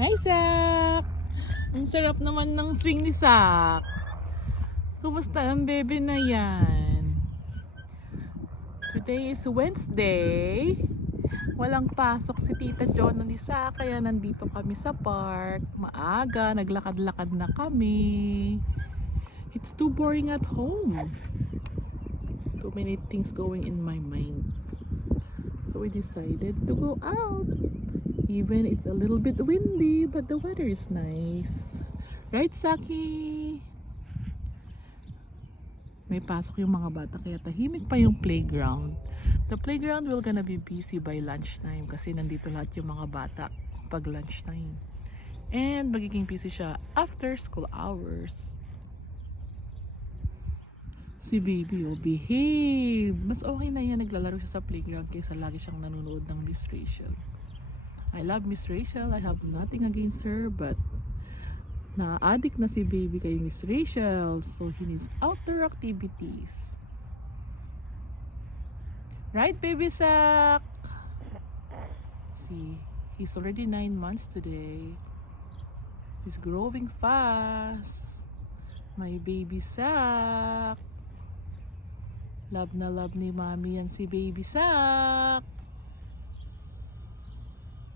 Hi, Sak! Ang sarap naman ng swing ni Sak. Kumusta ang bebe na yan? Today is Wednesday. Walang pasok si Tita Jonah ni Sak, kaya nandito kami sa park. Maaga, naglakad-lakad na kami. It's too boring at home. Too many things going in my mind. So we decided to go out. Even it's a little bit windy, but the weather is nice. Right, Saki? May pasok yung mga bata kaya tahimik pa yung playground. The playground will gonna be busy by lunchtime kasi nandito lahat yung mga bata pag lunchtime. And magiging busy siya after school hours. Si baby, oh, behave! Mas okay na yan naglalaro siya sa playground kaysa lagi siyang nanonood ng Miss Rachel. I love Miss Rachel. I have nothing against her, but na-addict na si baby kay Miss Rachel, so he needs outdoor activities. Right, baby Sak? See, he's already 9 months today. He's growing fast. My baby Sak. Love na love ni mommy yan si baby Sak.